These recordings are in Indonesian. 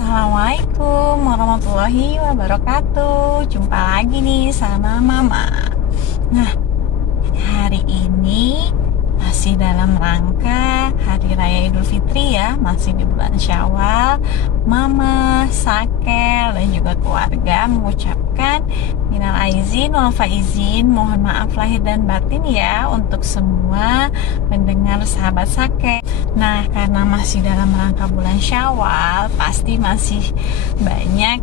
Assalamualaikum warahmatullahi wabarakatuh. Jumpa lagi nih sama Mama. Nah, hari ini masih dalam rangka Hari Raya Idul Fitri ya, masih di bulan Syawal. Mama, Sakel, dan juga keluarga mengucapkan minal aizin wal faizin, mohon maaf lahir dan batin ya untuk semua pendengar sahabat Sakel. Nah, karena masih dalam rangka bulan Syawal, pasti masih banyak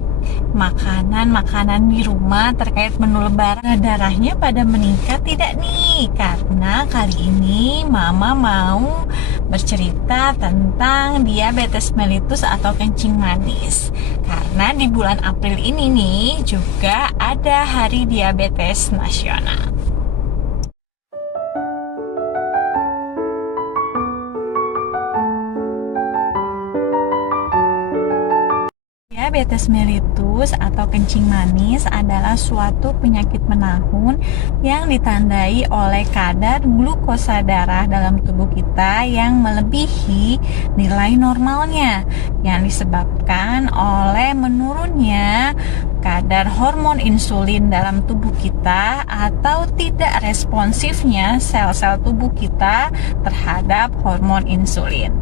makanan-makanan di rumah terkait menu lebaran. Darahnya pada meningkat tidak nih? Karena kali ini Mama mau bercerita tentang diabetes mellitus atau kencing manis. Karena di bulan April ini nih juga ada Hari Diabetes Nasional. Diabetes mellitus atau kencing manis adalah suatu penyakit menahun yang ditandai oleh kadar glukosa darah dalam tubuh kita yang melebihi nilai normalnya, yang disebabkan oleh menurunnya kadar hormon insulin dalam tubuh kita atau tidak responsifnya sel-sel tubuh kita terhadap hormon insulin.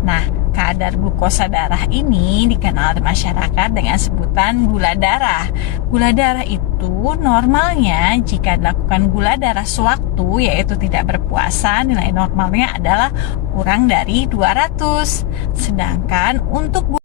Nah, kadar glukosa darah ini dikenal di masyarakat dengan sebutan gula darah. Gula darah itu normalnya jika dilakukan gula darah sewaktu, yaitu tidak berpuasa, nilai normalnya adalah kurang dari 200. Sedangkan untuk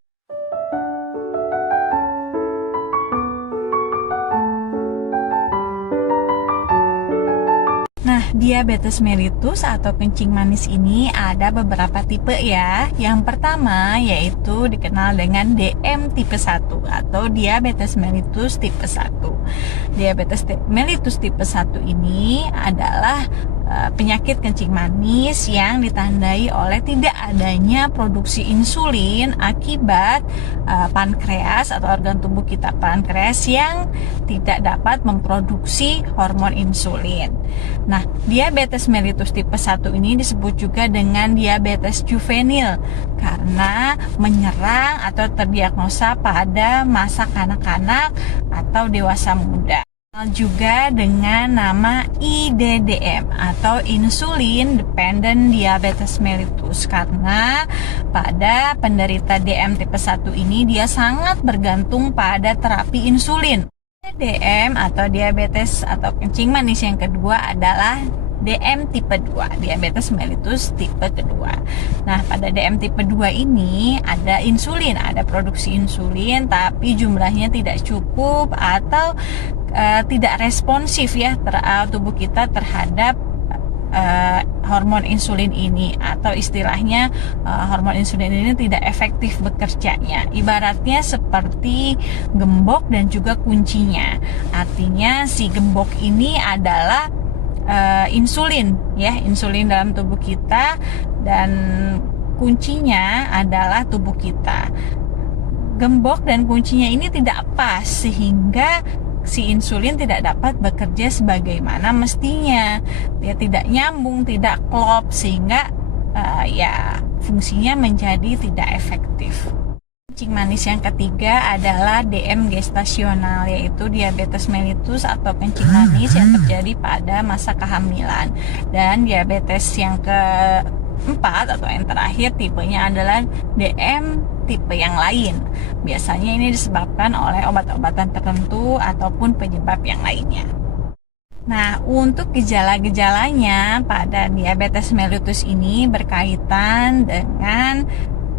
diabetes mellitus atau kencing manis ini ada beberapa tipe ya. Yang pertama yaitu dikenal dengan DM tipe 1 atau diabetes mellitus tipe 1. Diabetes mellitus tipe 1 ini adalah penyakit kencing manis yang ditandai oleh tidak adanya produksi insulin akibat pankreas atau organ tubuh kita pankreas yang tidak dapat memproduksi hormon insulin. Nah, diabetes mellitus tipe 1 ini disebut juga dengan diabetes juvenil karena menyerang atau terdiagnosa pada masa kanak-kanak atau dewasa muda. Juga dengan nama IDDM atau Insulin Dependent Diabetes Mellitus, karena pada penderita DM tipe 1 ini dia sangat bergantung pada terapi insulin. DM atau diabetes atau kencing manis yang kedua adalah DM tipe 2, diabetes mellitus tipe kedua. Nah, pada DM tipe 2 ini ada insulin, ada produksi insulin tapi jumlahnya tidak cukup atau tidak responsif ya tubuh kita terhadap hormon insulin ini, atau istilahnya hormon insulin ini tidak efektif bekerjanya. Ibaratnya seperti gembok dan juga kuncinya. Artinya si gembok ini adalah insulin ya, insulin dalam tubuh kita, dan kuncinya adalah tubuh kita. Gembok dan kuncinya ini tidak pas sehingga si insulin tidak dapat bekerja sebagaimana mestinya. Dia tidak nyambung, tidak klop, sehingga ya fungsinya menjadi tidak efektif. Kencing manis yang ketiga adalah DM gestasional, yaitu diabetes mellitus atau kencing manis yang terjadi pada masa kehamilan. Dan diabetes yang keempat atau yang terakhir tipenya adalah DM tipe yang lain. Biasanya ini disebabkan oleh obat-obatan tertentu ataupun penyebab yang lainnya. Nah, untuk gejala-gejalanya pada diabetes mellitus ini berkaitan dengan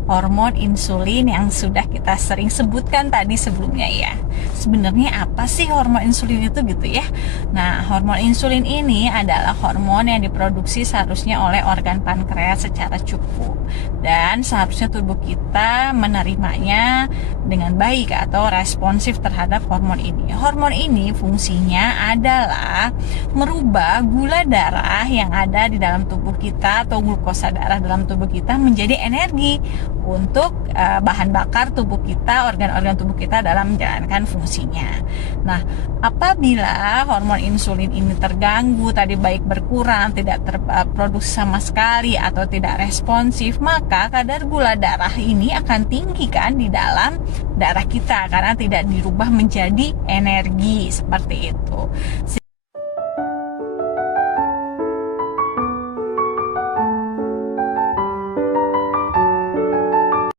hormon insulin yang sudah kita sering sebutkan tadi sebelumnya ya. Sebenarnya apa sih hormon insulin itu gitu ya? Nah, hormon insulin ini adalah hormon yang diproduksi seharusnya oleh organ pankreas secara cukup, dan seharusnya tubuh kita menerimanya dengan baik atau responsif terhadap hormon ini. Hormon ini fungsinya adalah merubah gula darah yang ada di dalam tubuh kita atau glukosa darah dalam tubuh kita menjadi energi untuk bahan bakar tubuh kita, organ-organ tubuh kita dalam menjalankan fungsinya. Nah, apabila hormon insulin ini terganggu, tadi baik berkurang, tidak terproduksi sama sekali atau tidak responsif, maka kadar gula darah ini akan tinggi kan di dalam darah kita karena tidak dirubah menjadi energi seperti itu.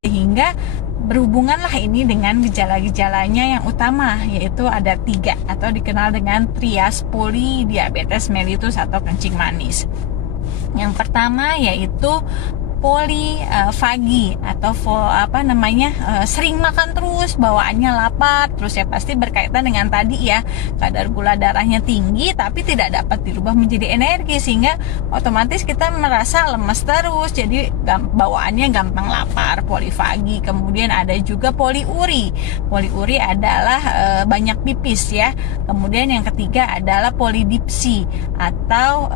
Sehingga berhubunganlah ini dengan gejala-gejalanya yang utama, yaitu ada 3 atau dikenal dengan trias polidiabetes mellitus atau kencing manis. Yang pertama yaitu polifagi atau sering makan terus, bawaannya lapar terus, ya pasti berkaitan dengan tadi ya, kadar gula darahnya tinggi tapi tidak dapat dirubah menjadi energi, sehingga otomatis kita merasa lemes terus, jadi bawaannya gampang lapar, polifagi. Kemudian ada juga poliuri adalah banyak pipis ya. Kemudian yang ketiga adalah polidipsi atau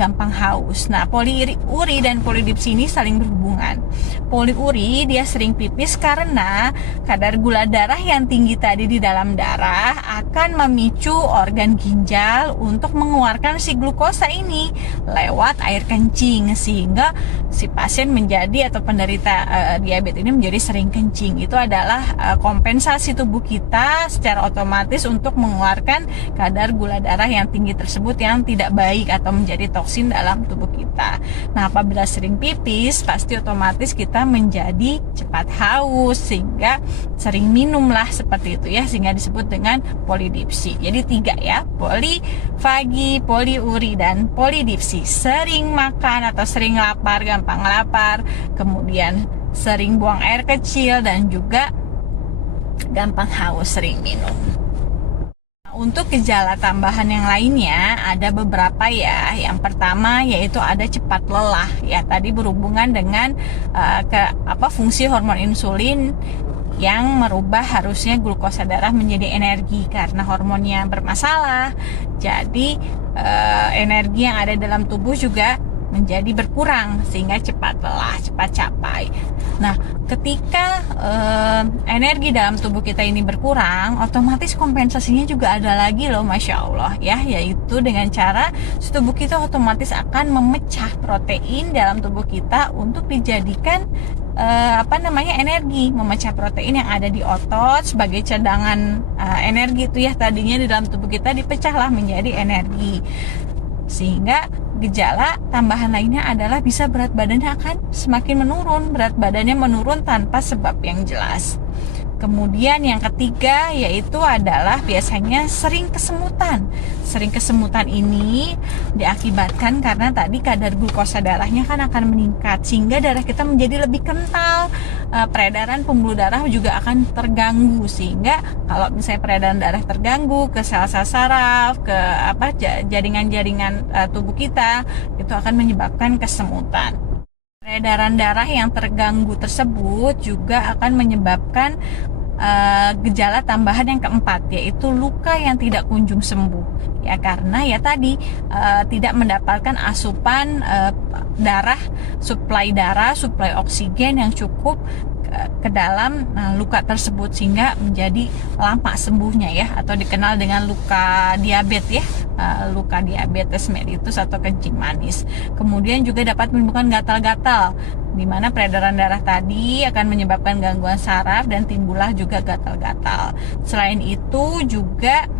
gampang haus. Nah, poliuri dan polidipsi ini saling berhubungan. Poliuri dia sering pipis karena kadar gula darah yang tinggi tadi di dalam darah akan memicu organ ginjal untuk mengeluarkan si glukosa ini lewat air kencing, sehingga si pasien menjadi atau penderita diabetes ini menjadi sering kencing. Itu adalah kompensasi tubuh kita secara otomatis untuk mengeluarkan kadar gula darah yang tinggi tersebut yang tidak baik atau menjadi toksin dalam tubuh kita. Nah, apabila sering pipis, pasti otomatis kita menjadi cepat haus, sehingga sering minumlah seperti itu ya, sehingga disebut dengan polidipsi. Jadi 3 ya, polifagi, poliuri, dan polidipsi. Sering makan atau sering lapar, gampang lapar, kemudian sering buang air kecil, dan juga gampang haus, sering minum. Untuk gejala tambahan yang lainnya ada beberapa ya. Yang pertama yaitu ada cepat lelah ya, tadi berhubungan dengan fungsi hormon insulin yang merubah harusnya glukosa darah menjadi energi. Karena hormonnya bermasalah, jadi energi yang ada dalam tubuh juga menjadi berkurang, sehingga cepat lelah, cepat capai. Nah, ketika energi dalam tubuh kita ini berkurang, otomatis kompensasinya juga ada lagi loh, Masya Allah ya, yaitu dengan cara tubuh kita otomatis akan memecah protein dalam tubuh kita untuk dijadikan energi, memecah protein yang ada di otot sebagai cadangan energi itu ya, tadinya di dalam tubuh kita dipecahlah menjadi energi, sehingga gejala tambahan lainnya adalah bisa berat badannya akan semakin menurun, berat badannya menurun tanpa sebab yang jelas. Kemudian yang ketiga yaitu adalah biasanya sering kesemutan. Sering kesemutan ini diakibatkan karena tadi kadar glukosa darahnya kan akan meningkat, sehingga darah kita menjadi lebih kental, peredaran pembuluh darah juga akan terganggu, sehingga kalau misalnya peredaran darah terganggu ke sel-sel saraf, ke jaringan-jaringan tubuh kita, itu akan menyebabkan kesemutan. Peredaran darah yang terganggu tersebut juga akan menyebabkan gejala tambahan yang keempat, yaitu luka yang tidak kunjung sembuh ya, karena ya tadi tidak mendapatkan asupan suplai oksigen yang cukup ke dalam luka tersebut, sehingga menjadi lama sembuhnya ya, atau dikenal dengan luka diabetes ya, luka diabetes mellitus atau kencing manis. Kemudian juga dapat menimbulkan gatal-gatal, di mana peredaran darah tadi akan menyebabkan gangguan saraf dan timbullah juga gatal-gatal. Selain itu juga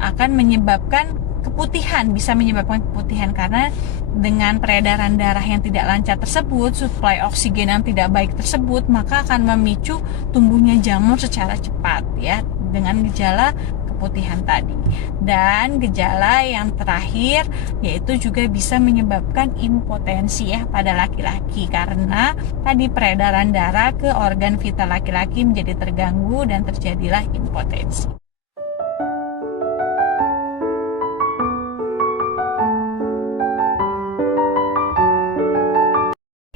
akan menyebabkan keputihan, bisa menyebabkan keputihan karena dengan peredaran darah yang tidak lancar tersebut, suplai oksigen yang tidak baik tersebut, maka akan memicu tumbuhnya jamur secara cepat ya, dengan gejala keputihan tadi. Dan gejala yang terakhir yaitu juga bisa menyebabkan impotensi ya pada laki-laki, karena tadi peredaran darah ke organ vital laki-laki menjadi terganggu dan terjadilah impotensi.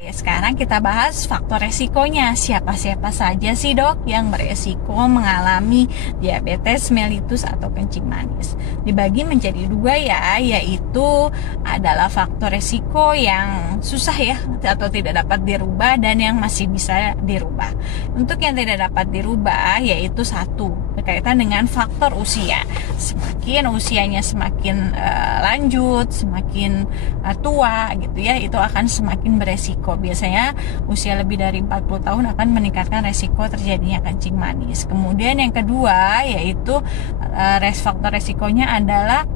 Sekarang sekarang kita bahas faktor resikonya. Siapa-siapa saja sih dok yang beresiko mengalami diabetes mellitus atau kencing manis? Dibagi menjadi dua ya, yaitu adalah faktor resiko yang susah ya atau tidak dapat dirubah dan yang masih bisa dirubah. Untuk yang tidak dapat dirubah yaitu satu, berkaitan dengan faktor usia. Semakin usianya semakin lanjut, semakin tua gitu ya, itu akan semakin beresiko. Biasanya usia lebih dari 40 tahun akan meningkatkan resiko terjadinya kencing manis. Kemudian yang kedua yaitu faktor resikonya adalah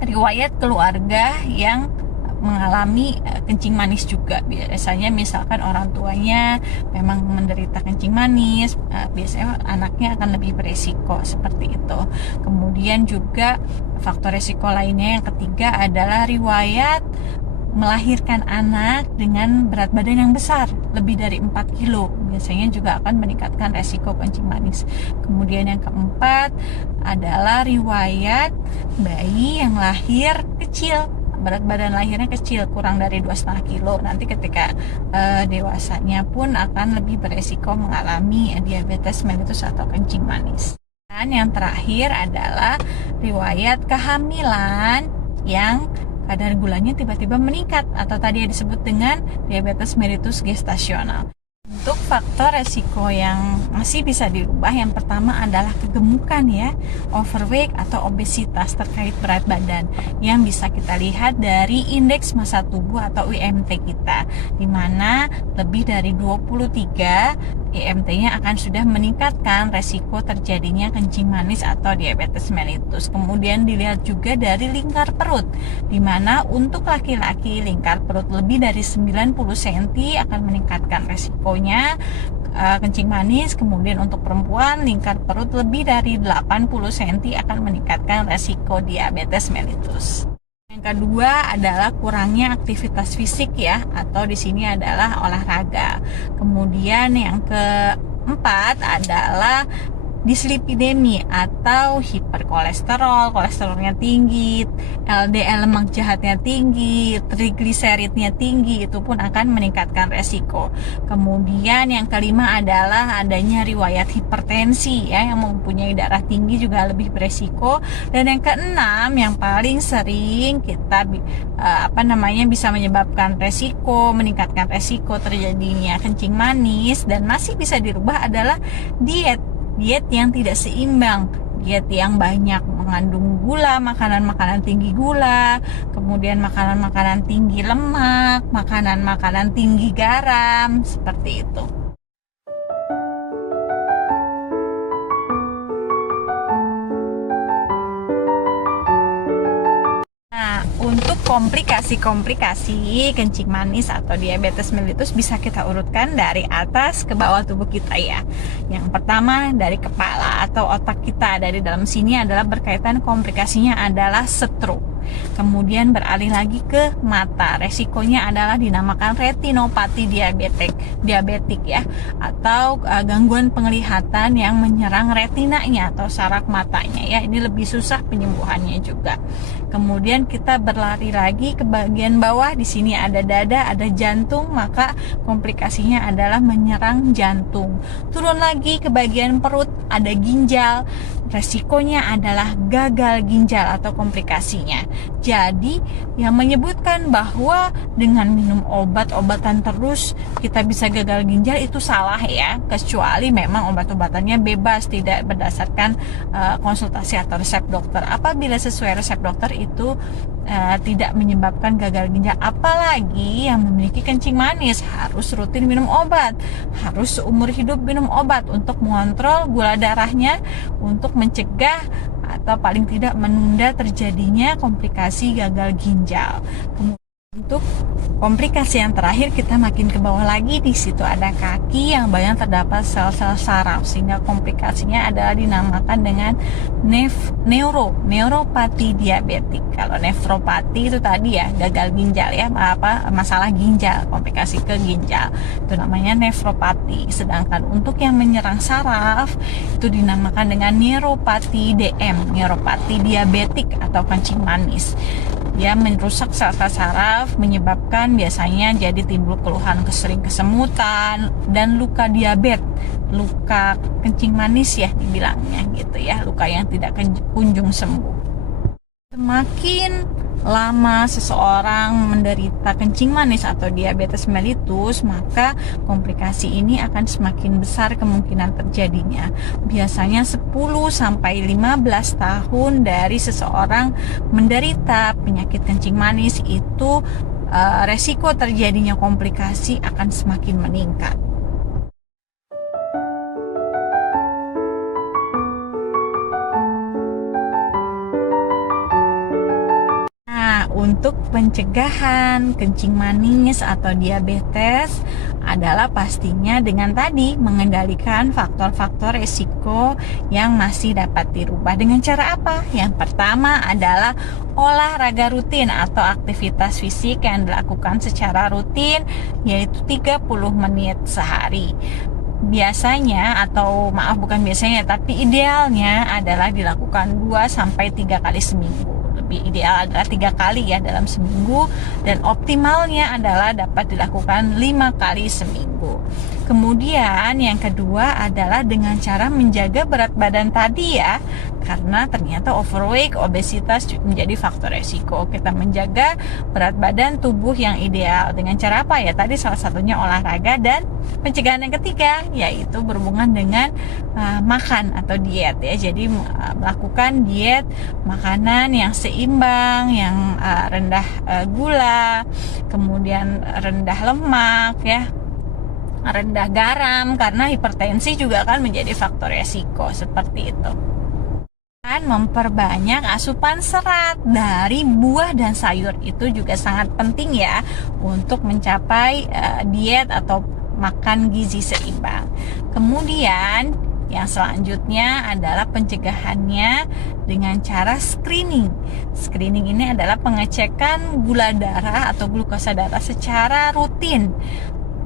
riwayat keluarga yang mengalami kencing manis juga. Biasanya misalkan orang tuanya memang menderita kencing manis, biasanya anaknya akan lebih beresiko seperti itu. Kemudian juga faktor resiko lainnya yang ketiga adalah riwayat melahirkan anak dengan berat badan yang besar, lebih dari 4 kilo, biasanya juga akan meningkatkan resiko kencing manis. Kemudian yang keempat adalah riwayat bayi yang lahir kecil, berat badan lahirnya kecil, kurang dari 2,5 kilo, nanti ketika dewasanya pun akan lebih beresiko mengalami diabetes mellitus atau kencing manis. Dan yang terakhir adalah riwayat kehamilan yang kadar gulanya tiba-tiba meningkat atau tadi yang disebut dengan diabetes mellitus gestasional. Untuk faktor resiko yang masih bisa dirubah, yang pertama adalah kegemukan ya, overweight atau obesitas terkait berat badan yang bisa kita lihat dari indeks massa tubuh atau IMT kita, di mana lebih dari 23 IMT-nya akan sudah meningkatkan resiko terjadinya kencing manis atau diabetes mellitus. Kemudian dilihat juga dari lingkar perut, di mana untuk laki-laki lingkar perut lebih dari 90 cm akan meningkatkan resikonya kencing manis. Kemudian untuk perempuan lingkar perut lebih dari 80 cm akan meningkatkan resiko diabetes mellitus. Yang kedua adalah kurangnya aktivitas fisik ya, atau di sini adalah olahraga. Kemudian yang keempat adalah dislipidemi atau hiperkolesterol, kolesterolnya tinggi, LDL lemak jahatnya tinggi, trigliseridnya tinggi, itu pun akan meningkatkan resiko. Kemudian yang kelima adalah adanya riwayat hipertensi ya, yang mempunyai darah tinggi juga lebih beresiko. Dan yang keenam yang paling sering kita bisa menyebabkan resiko, meningkatkan resiko terjadinya kencing manis dan masih bisa dirubah adalah diet yang tidak seimbang, diet yang banyak mengandung gula, makanan-makanan tinggi gula, kemudian makanan-makanan tinggi lemak, makanan-makanan tinggi garam, seperti itu. Untuk komplikasi-komplikasi kencing manis atau diabetes mellitus bisa kita urutkan dari atas ke bawah tubuh kita ya. Yang pertama dari kepala atau otak kita, dari dalam sini adalah berkaitan komplikasinya adalah stroke. Kemudian beralih lagi ke mata, resikonya adalah dinamakan retinopati diabetik ya, atau gangguan penglihatan yang menyerang retinanya atau saraf matanya ya. Ini lebih susah penyembuhannya juga. Kemudian kita berlari lagi ke bagian bawah, di sini ada dada, ada jantung, maka komplikasinya adalah menyerang jantung. Turun lagi ke bagian perut, ada ginjal, resikonya adalah gagal ginjal atau komplikasinya. Jadi yang menyebutkan bahwa dengan minum obat-obatan terus kita bisa gagal ginjal itu salah ya, kecuali memang obat-obatannya bebas, tidak berdasarkan konsultasi atau resep dokter. Apabila sesuai resep dokter itu tidak menyebabkan gagal ginjal. Apalagi yang memiliki kencing manis harus rutin minum obat, harus seumur hidup minum obat untuk mengontrol gula darahnya, untuk mencegah atau paling tidak menunda terjadinya komplikasi gagal ginjal. Untuk komplikasi yang terakhir kita makin ke bawah lagi, di situ ada kaki yang banyak terdapat sel-sel saraf, sehingga komplikasinya adalah dinamakan dengan neuropati diabetik. Kalau nefropati itu tadi ya gagal ginjal ya, masalah ginjal, komplikasi ke ginjal, itu namanya nefropati. Sedangkan untuk yang menyerang saraf itu dinamakan dengan neuropati DM, neuropati diabetik atau kencing manis. Dia merusak saraf, menyebabkan biasanya jadi timbul keluhan sering kesemutan dan luka diabetes, luka kencing manis ya dibilangnya gitu ya, luka yang tidak kunjung sembuh. Semakin lama seseorang menderita kencing manis atau diabetes mellitus, maka komplikasi ini akan semakin besar kemungkinan terjadinya. Biasanya 10-15 tahun dari seseorang menderita penyakit kencing manis itu resiko terjadinya komplikasi akan semakin meningkat. Untuk pencegahan kencing manis atau diabetes adalah pastinya dengan tadi mengendalikan faktor-faktor resiko yang masih dapat dirubah. Dengan cara apa? Yang pertama adalah olahraga rutin atau aktivitas fisik yang dilakukan secara rutin, yaitu 30 menit sehari. Biasanya, atau maaf bukan biasanya, tapi idealnya adalah dilakukan 2-3 kali seminggu. Lebih ideal adalah 3 kali ya dalam seminggu, dan optimalnya adalah dapat dilakukan 5 kali seminggu. Kemudian yang kedua adalah dengan cara menjaga berat badan tadi ya, karena ternyata overweight, obesitas menjadi faktor resiko. Kita menjaga berat badan tubuh yang ideal dengan cara apa ya? Tadi salah satunya olahraga, dan pencegahan yang ketiga yaitu berhubungan dengan makan atau diet ya. Jadi melakukan diet makanan yang seimbang, yang rendah gula, kemudian rendah lemak ya, rendah garam, karena hipertensi juga akan menjadi faktor resiko seperti itu. Dan memperbanyak asupan serat dari buah dan sayur itu juga sangat penting ya untuk mencapai diet atau makan gizi seimbang. Kemudian yang selanjutnya adalah pencegahannya dengan cara screening. Screening ini adalah pengecekan gula darah atau glukosa darah secara rutin.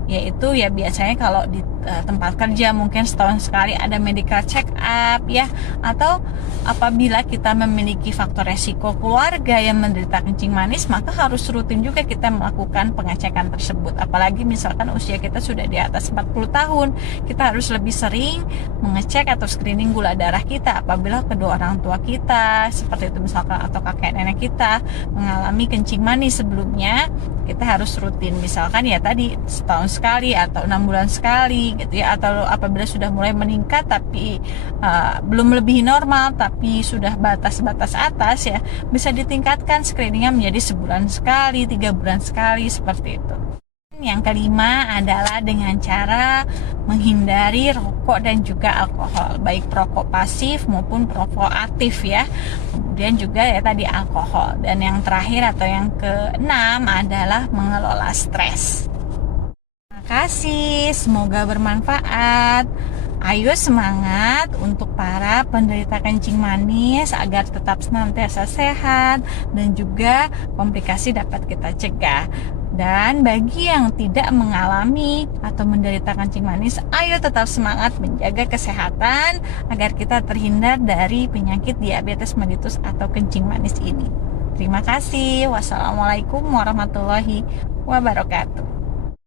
Yaitu ya biasanya kalau di tempat kerja mungkin setahun sekali ada medical check up ya, atau apabila kita memiliki faktor resiko keluarga yang menderita kencing manis, maka harus rutin juga kita melakukan pengecekan tersebut. Apalagi misalkan usia kita sudah di atas 40 tahun, kita harus lebih sering mengecek atau screening gula darah kita. Apabila kedua orang tua kita seperti itu misalkan, atau kakek nenek kita mengalami kencing manis sebelumnya, kita harus rutin, misalkan ya tadi setahun sekali atau 6 bulan sekali gitu ya. Atau apabila sudah mulai meningkat tapi belum melebihi normal tapi sudah batas-batas atas ya, bisa ditingkatkan screeningnya menjadi sebulan sekali, 3 bulan sekali, seperti itu. Yang kelima adalah dengan cara menghindari rokok dan juga alkohol, baik perokok pasif maupun perokok aktif ya. Kemudian juga ya tadi alkohol. Dan yang terakhir atau yang keenam adalah mengelola stres. Terima kasih, semoga bermanfaat. Ayo semangat untuk para penderita kencing manis agar tetap senantiasa sehat dan juga komplikasi dapat kita cegah. Dan bagi yang tidak mengalami atau menderita kencing manis, ayo tetap semangat menjaga kesehatan agar kita terhindar dari penyakit diabetes mellitus atau kencing manis ini. Terima kasih. Wassalamualaikum warahmatullahi wabarakatuh.